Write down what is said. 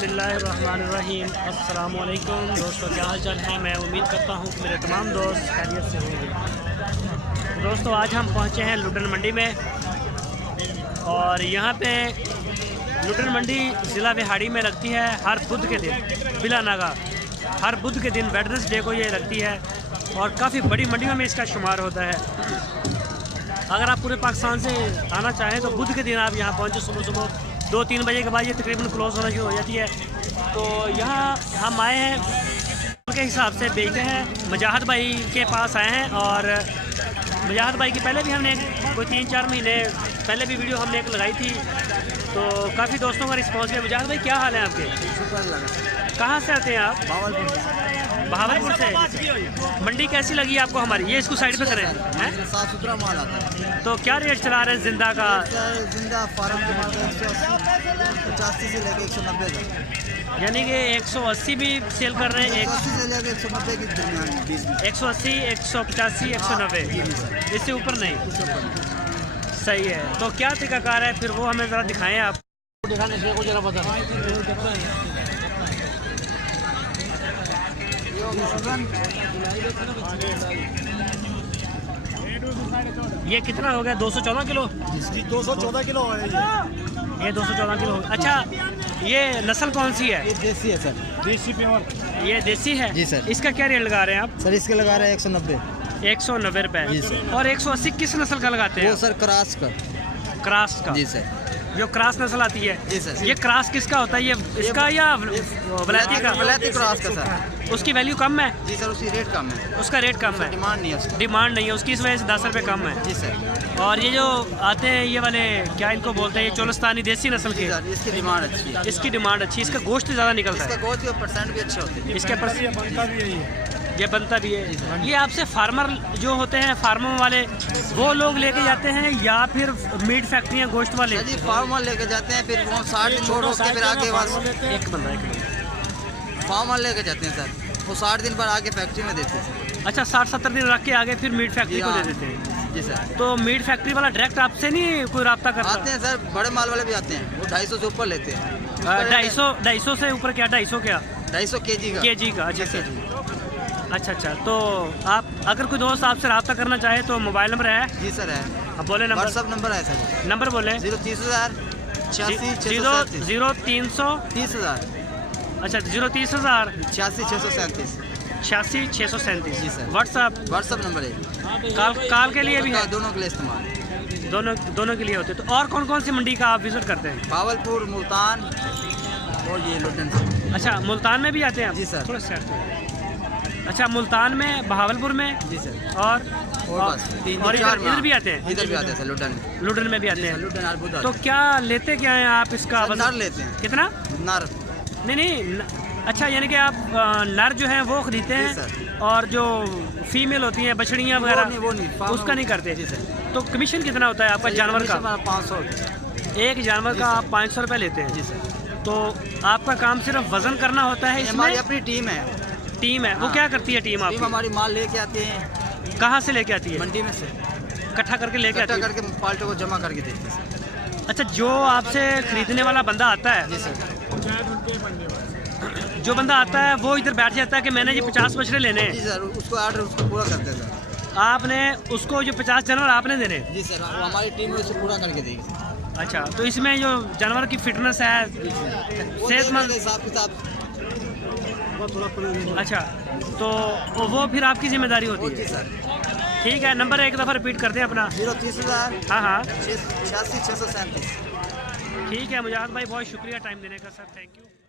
बिस्मिल्लाहिर्रहमानिर्रहीम। अस्सलाम वालेकुम दोस्तों, क्या हाल चाल है। मैं उम्मीद करता हूँ कि मेरे तमाम दोस्त खैरियत से होंगे। दोस्तों, आज हम पहुँचे हैं लुटन मंडी में और यहाँ पे लुटन मंडी ज़िला बिहाड़ी में लगती है हर बुध के दिन, बिला नागा हर बुध के दिन वेडनेसडे को ये लगती है और काफ़ी बड़ी मंडियों में इसका शुमार होता है। अगर आप पूरे पाकिस्तान से आना चाहें तो बुध के दिन आप यहाँ पहुँचे सुबह सुबह 2-3 बजे के बाद ये तकरीबन क्लोज़ होना शुरू हो जाती है। तो यहाँ हम आए हैं उनके हिसाब से बेचते हैं। मुजाहिद भाई के पास आए हैं और मुजाहिद भाई की पहले भी हमने कोई 3-4 महीने पहले भी वीडियो हमने एक लगाई थी, तो काफ़ी दोस्तों का रिस्पॉन्स है। मुजाहिद भाई, क्या हाल है आपके? कहाँ से आते हैं आप? बहावलपुर से। मंडी कैसी लगी आपको हमारी? ये इसको साइड पे करें हैं, साफ सुथरा माल आता है। तो क्या रेट चला रहे हैं जिंदा का? जिंदा फार्म के माल 180 से लेकर 190 तक, यानी कि 180 भी सेल कर रहे हैं, 180 से लेकर 190 के दरमियान 180, 185, 190, इससे ऊपर नहीं। सही है। तो क्या तरीकाकार है फिर, वो हमें ज़रा दिखाएं आप। दिखाने से कुछ जरा बता। ये कितना हो गया? 214 किलो? 214 किलो है ये 214 किलो। अच्छा, ये नस्ल कौन सी है? ये देसी है सर, देसी प्योर। ये देसी है जी सर। इसका क्या रेट लगा रहे हैं आप? सर इसके लगा रहे हैं 190। 190 रुपए जी सर। और 180 किस नस्ल का लगाते हैं? वो सर क्रॉस का। क्रॉस का? जी सर। जो क्रॉस नस्ल आती है। जी सर। ये क्रॉस किसका होता है? ये इसका या वलैती का? वलैती क्रॉस का सर। उसकी वैल्यू कम है? जी सर, उसकी रेट कम है। उसका रेट कम है, डिमांड नहीं है उसकी। डिमांड नहीं है उसकी, इस वजह से 10 रुपये कम है। जी सर। और ये जो आते हैं ये वाले, क्या इनको बोलते हैं, ये चोलिस्तानी देसी नस्ल के, इसकी डिमांड अच्छी है। इसकी डिमांड अच्छी, इसका गोश्त ज़्यादा निकलता है, इसका गोश्त के परसेंट भी अच्छे होते हैं। इसके ये बनता भी है। ये आपसे फार्मर जो होते हैं, फार्मर वाले, वो लोग लेके जाते हैं या फिर मीट फैक्ट्रियाँ गोश्त वाले? जी, फार्म वाले लेके जाते हैं, फिर वो 60 दिन छोड़ के फिर आगे एक बंदा फार्म वाले लेके जाते हैं सर। वो 60 दिन पर आगे फैक्ट्री में देते हैं। अच्छा, 60-70 दिन रख के आगे फिर मीट फैक्ट्री को दे देते हैं? जी सर। तो मीट फैक्ट्री वाला डायरेक्ट आपसे नहीं कोई रब्ता करता? आते हैं सर, बड़े माल वाले भी आते हैं, वो 250 से ऊपर लेते हैं। 250 से ऊपर? क्या 250 क्या? 250 केजी का। केजी का? अच्छा अच्छा। तो आप अगर कोई दोस्त आपसे रब्ता करना चाहे तो मोबाइल नंबर है? जी सर है। अब बोले नंबर। व्हाट्सअप नंबर है सर। नंबर बोले। 030,000 030,000। अच्छा, 030,000 86,637। 86,637। जी सर। व्हाट्सअप नंबर है। काल के लिए भी है? दोनों के लिए इस्तेमाल। दोनों के लिए होते। तो और कौन कौन सी मंडी का आप विजिट करते हैं? भावलपुर, मुल्तान और ये लुटन। अच्छा, मुल्तान में भी आते हैं? जी सर। थोड़ा सेट। अच्छा, मुल्तान में, बहावलपुर में? जी सर। और इधर भी आते हैं? इधर भी आते हैं सर, लुटन में भी आते हैं। लुटन। तो क्या लेते क्या हैं आप इसका? नर लेते हैं। कितना? नर। नहीं। अच्छा, यानी कि आप नर जो हैं वो खरीदते हैं और जो फीमेल होती हैं बछड़ियाँ वगैरह वो नहीं उसका नहीं करते? जी सर। तो कमीशन कितना होता है आपका जानवर का? 500। एक जानवर का आप 500 रुपये लेते हैं? जी सर। तो आपका काम सिर्फ वजन करना होता है? इसमें हमारी अपनी टीम है। टीम है? वो क्या करती है टीम आपकी? टीम हमारी माल लेके आते हैं। कहाँ से लेके आती है? मंडी में से इकट्ठा करके लेके आती है? करके पाल्टो को जमा करके देते हैं। अच्छा, जो आपसे खरीदने वाला बंदा आता है, जी सर, जो बंदा आता है वो इधर बैठ जाता है कि मैंने ये 50 बछड़े लेने हैं? जी सर, उसको ऑर्डर उसको पूरा करते हैं सर। आपने उसको जो 50 जानवर आपने देने? जी सर, वो हमारी टीम में उसे पूरा करके देगी। अच्छा, तो इसमें जो जानवर की फिटनेस है, सेहतमंद हिसाब किताब। अच्छा, तो वो फिर आपकी जिम्मेदारी होती है? सर। ठीक है, नंबर एक दफ़ा रिपीट करते हैं अपना। 030,000। हाँ। 86,637। ठीक है मुजाहिद भाई, बहुत शुक्रिया टाइम देने का सर, थैंक यू।